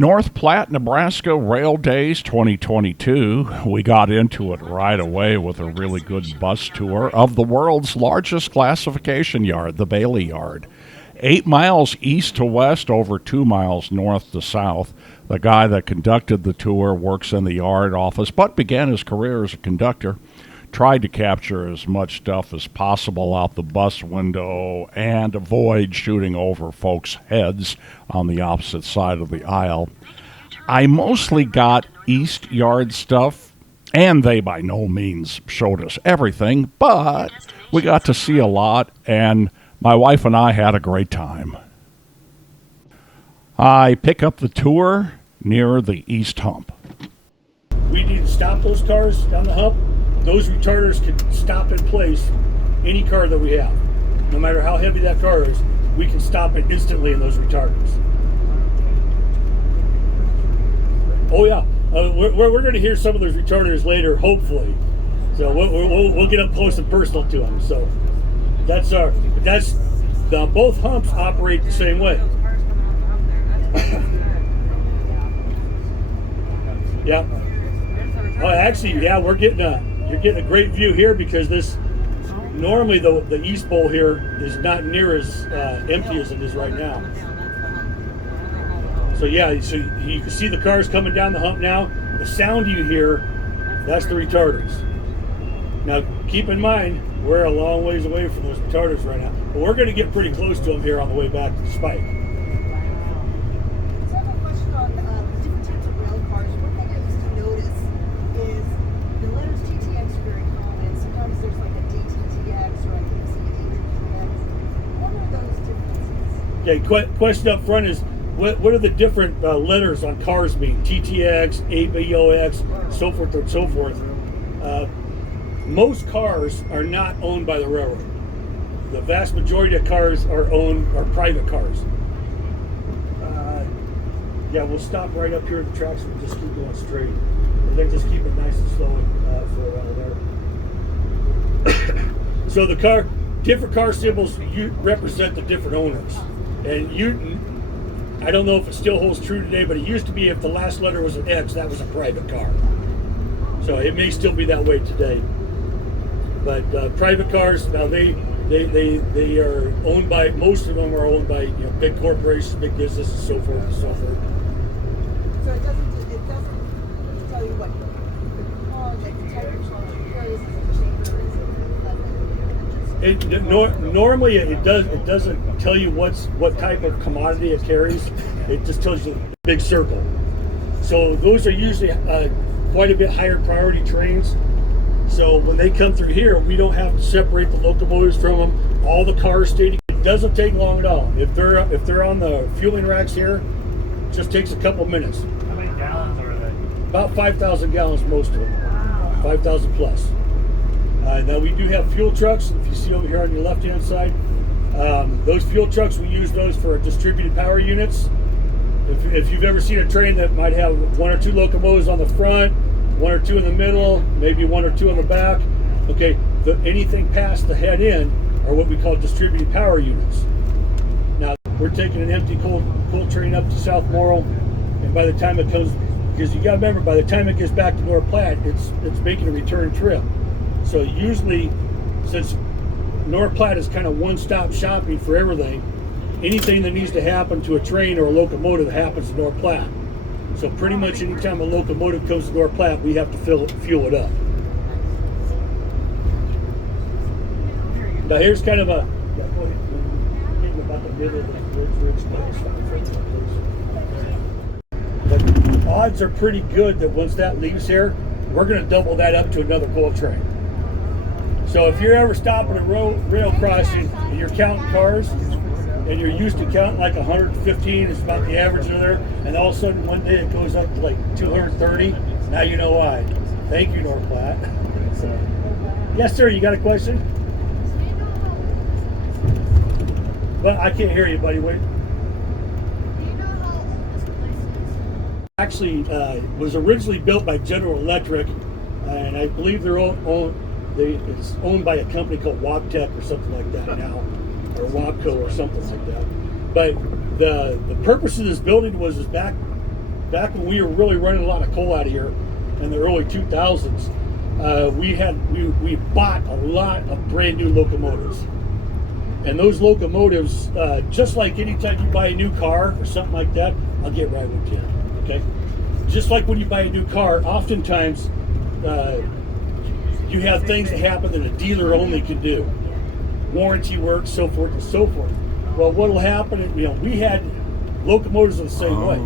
North Platte, Nebraska Rail Days 2022. We got into it right away with a really good bus tour of the world's largest classification yard, the Bailey Yard. 8 miles east to west, over 2 miles north to south. The guy that conducted the tour works in the yard office, but began his career as a conductor. Tried to capture as much stuff as possible out the bus window and avoid shooting over folks' heads on the opposite side of the aisle. I mostly got East Yard stuff, and they by no means showed us everything, but we got to see a lot, and my wife and I had a great time. I pick up the tour near the East Hump. We need to stop those cars down the hump. Those retarders can stop in place any car that we have. No matter how heavy that car is, we can stop it instantly in those retarders. Oh yeah, we're going to hear some of those retarders later, hopefully. So we'll get up close and personal to them. So both humps operate the same way. Yeah. Oh, actually, yeah, you're getting a great view here because normally the East Bowl here is not near as empty as it is right now. So yeah, so you can see the cars coming down the hump now. The sound you hear, that's the retarders. Now keep in mind, we're a long ways away from those retarders right now, but we're going to get pretty close to them here on the way back to the spike. So I have a question on different types of rail cars. One thing I used to notice is the letters TTX are very common. Sometimes there's like a DTTX or I think see ATTX. What are those differences? Okay, question up front is, what are the different letters on cars mean? TTX, ABOX, so forth and so forth. Most cars are not owned by the railroad. The vast majority of cars are private cars. Yeah, we'll stop right up here at the tracks and just keep going straight. And then just keep it nice and slow for a while there. So different car symbols represent the different owners. And I don't know if it still holds true today, but it used to be if the last letter was an X, that was a private car. So it may still be that way today. But private cars, now they are owned by, most of them are owned by big corporations, big businesses, so forth and so forth. So it doesn't tell you what the car, like the type of car it carries, is it a chamber, Normally it doesn't tell you what type of commodity it carries. It just tells you the big circle. So those are usually quite a bit higher priority trains. So when they come through here, we don't have to separate the locomotives from them. All the cars stay together. It doesn't take long at all. If they're on the fueling racks here, it just takes a couple minutes. How many gallons are they? About 5,000 gallons, most of them. 5,000 plus. Now we do have fuel trucks. If you see over here on your left-hand side, those fuel trucks, we use those for distributed power units. If you've ever seen a train that might have 1 or 2 locomotives on the front, 1 or 2 in the middle, maybe 1 or 2 on the back. Okay, anything past the head end are what we call distributed power units. Now we're taking an empty coal train up to South Morrill, and by the time it comes, because you got to remember, by the time it gets back to North Platte, it's making a return trip. So usually, since North Platte is kind of one-stop shopping for everything, anything that needs to happen to a train or a locomotive happens to North Platte. So pretty much anytime a locomotive comes to North Platte, we have to fuel it up. Now here's kind of about the middle of the bridge. But odds are pretty good that once that leaves here, we're going to double that up to another coal train. So if you're ever stopping a rail crossing and you're counting cars, and you're used to counting like 115, it's about the average in there, and all of a sudden one day it goes up to like 230, now you know why. Thank you, North Platte. So, yes, sir, you got a question? Well, I can't hear you, buddy. Wait. Actually, was originally built by General Electric, and I believe it's owned by a company called Wabtec or something like that now. Or Wabco or something like that. But the purpose of this building was back back when we were really running a lot of coal out of here in the early 2000s, we bought a lot of brand new locomotives. And those locomotives, just like anytime you buy a new car or something like that, I'll get right with you, okay? Just like when you buy a new car, oftentimes you have things that happen that a dealer only can do. Warranty work, so forth and so forth. Well, what'll happen, we had locomotives the same way.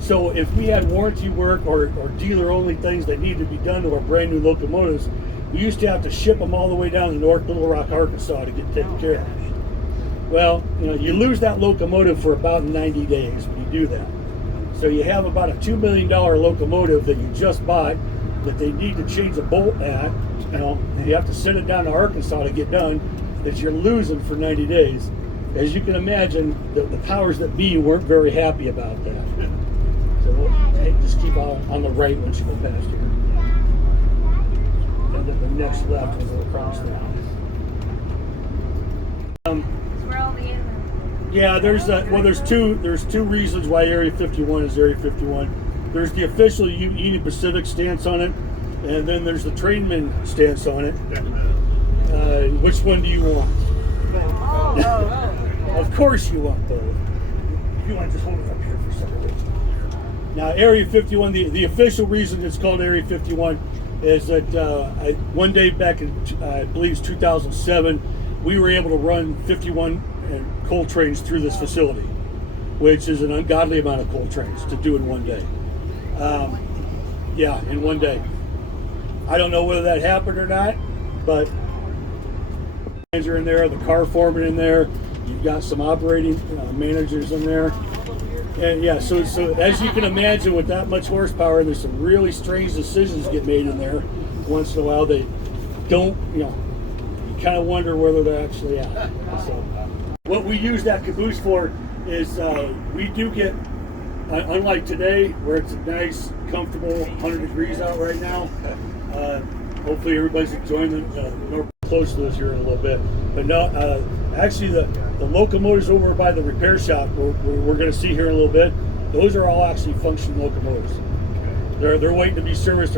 So if we had warranty work or dealer only things that needed to be done to our brand new locomotives, we used to have to ship them all the way down to North Little Rock, Arkansas to get taken care of. Well, you lose that locomotive for about 90 days when you do that. So you have about a $2 million locomotive that you just bought that they need to change a bolt at, and you have to send it down to Arkansas to get done, that you're losing for 90 days. As you can imagine, the powers that be weren't very happy about that. So we'll just keep on the right once you go past here. And then the next left will go across there. Yeah, there's two reasons why Area 51 is Area 51. There's the official Union Pacific stance on it, and then there's the trainman stance on it. Which one do you want? Of course you want both. You want to just hold it up here for a second. Now, Area 51, the official reason it's called Area 51 is that one day back in, I believe it's 2007, we were able to run 51 coal trains through this facility, which is an ungodly amount of coal trains to do in one day. Yeah, in one day. I don't know whether that happened or not, but manager in there, the car foreman in there, you've got some operating managers in there. And yeah, so as you can imagine, with that much horsepower, there's some really strange decisions get made in there. Once in a while, they don't, you kind of wonder whether they're actually out. So, what we use that caboose for is we do get, unlike today, where it's a nice, comfortable 100 degrees out right now. Hopefully, everybody's enjoying the close to us here in a little bit. But no, actually, the locomotives over by the repair shop we're going to see here in a little bit, those are all actually functioning locomotives. They're waiting to be serviced.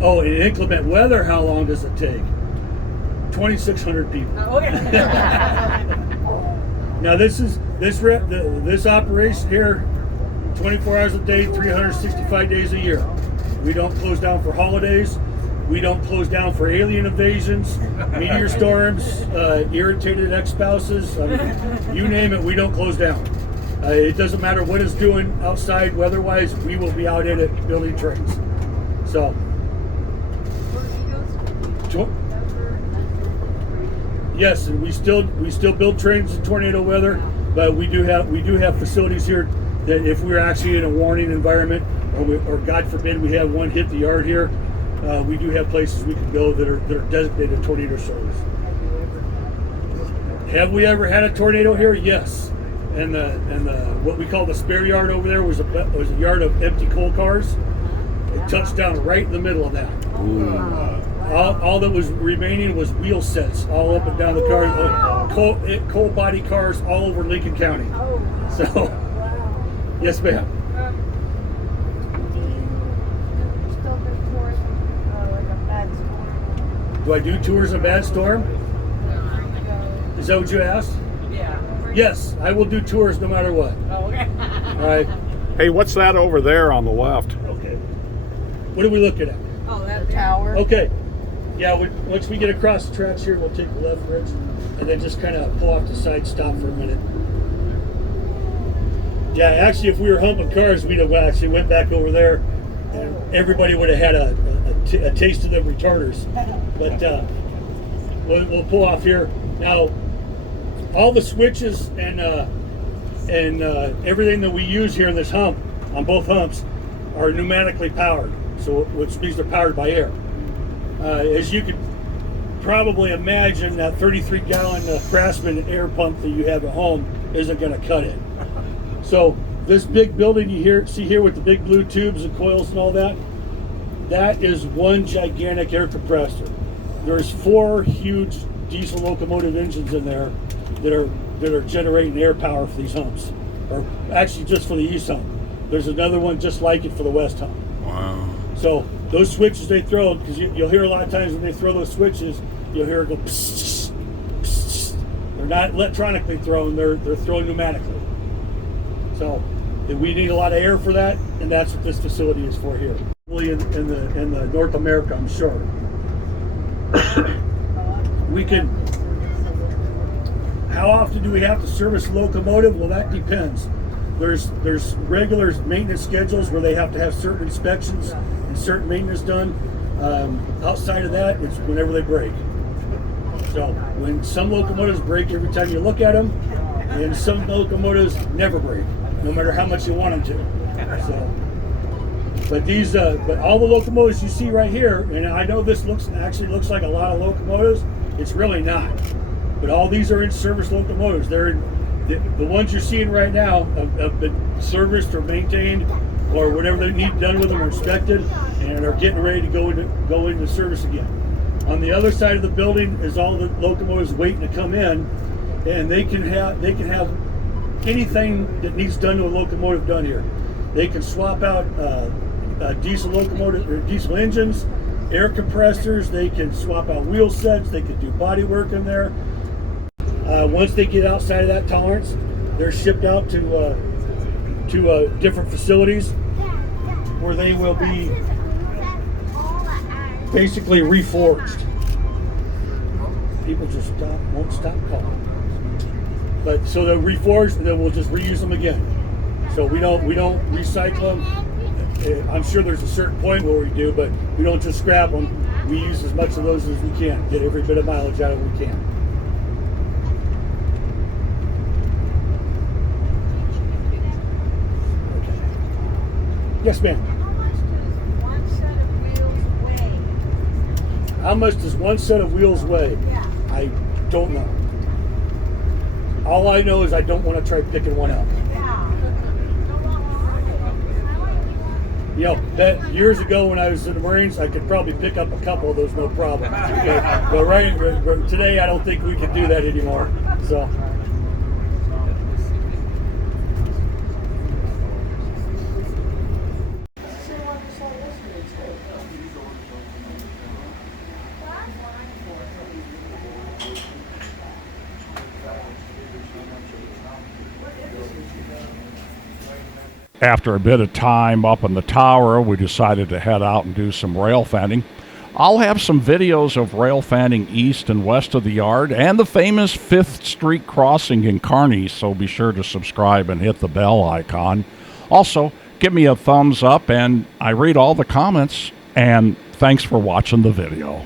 Oh, in inclement weather, how long does it take? 2,600 people. Now this operation here, 24 hours a day, 365 days a year. We don't close down for holidays. We don't close down for alien invasions, meteor storms, irritated ex-spouses. You name it, we don't close down. It doesn't matter what it's doing outside weather-wise, we will be out in it building trains. So. Yes, and we still build trains in tornado weather, but we do have facilities here that if we're actually in a warning environment, or God forbid we have one hit the yard here, we do have places we can go that are designated tornado shelters. Have we ever had a tornado here? Yes, and what we call the spare yard over there was a yard of empty coal cars. It touched down right in the middle of that. All that was remaining was wheel sets all up and down the car, coal body cars all over Lincoln County. So, yes, ma'am. Do you still do tours like a bad storm? Do I do tours of bad storm? Is that what you asked? Yeah. Yes, I will do tours no matter what. Oh, okay. All right. Hey, what's that over there on the left? Okay. What are we looking at? Oh, that Tower. Okay. Yeah, once we get across the tracks here, we'll take the left bridge and then just kind of pull off the side, stop for a minute. Yeah, actually, if we were humping cars, we'd have actually went back over there and everybody would have had a taste of the retarders. But we'll pull off here. Now, all the switches and everything that we use here in this hump, on both humps, are pneumatically powered, so which means they're powered by air. As you could probably imagine, that 33-gallon Craftsman air pump that you have at home isn't going to cut it. So this big building you see here with the big blue tubes and coils and all that, that is one gigantic air compressor. There's 4 huge diesel locomotive engines in there that are that are generating air power for these humps, or actually just for the east hump. There's another one just like it for the west hump. Wow. So those switches they throw, because you'll hear a lot of times when they throw those switches, you'll hear it go psst, psst. They're not electronically thrown, they're thrown pneumatically. So we need a lot of air for that, and that's what this facility is for here. In the North America, I'm sure. We can. How often do we have to service a locomotive? Well, that depends. There's regular maintenance schedules where they have to have certain inspections and certain maintenance done. Outside of that, it's whenever they break. So when some locomotives break every time you look at them, and some locomotives never break, no matter how much you want them to. So, but all the locomotives you see right here, and I know this actually looks like a lot of locomotives. It's really not. But all these are in service locomotives. They're the ones you're seeing right now have been serviced or maintained, or whatever they need done with them, or inspected, and are getting ready to go into service again. On the other side of the building is all the locomotives waiting to come in, and they can have anything that needs done to a locomotive done here. They can swap out diesel locomotive or diesel engines, air compressors. They can swap out wheel sets. They can do body work in there. Once they get outside of that tolerance, they're shipped out to different facilities where they will be basically reforged. People just won't stop calling. But so they're reforged, and then we'll just reuse them again. So we don't recycle them. I'm sure there's a certain point where we do, but we don't just scrap them. We use as much of those as we can, get every bit of mileage out of it we can. Yes, ma'am. How much does one set of wheels weigh? Yeah. I don't know. All I know is I don't want to try picking one up. You know, that years ago when I was in the Marines, I could probably pick up a couple of those, no problem. But today, I don't think we can do that anymore. So. After a bit of time up in the tower, we decided to head out and do some rail fanning. I'll have some videos of rail fanning east and west of the yard and the famous 5th Street crossing in Kearney, so be sure to subscribe and hit the bell icon. Also, give me a thumbs up, and I read all the comments, and thanks for watching the video.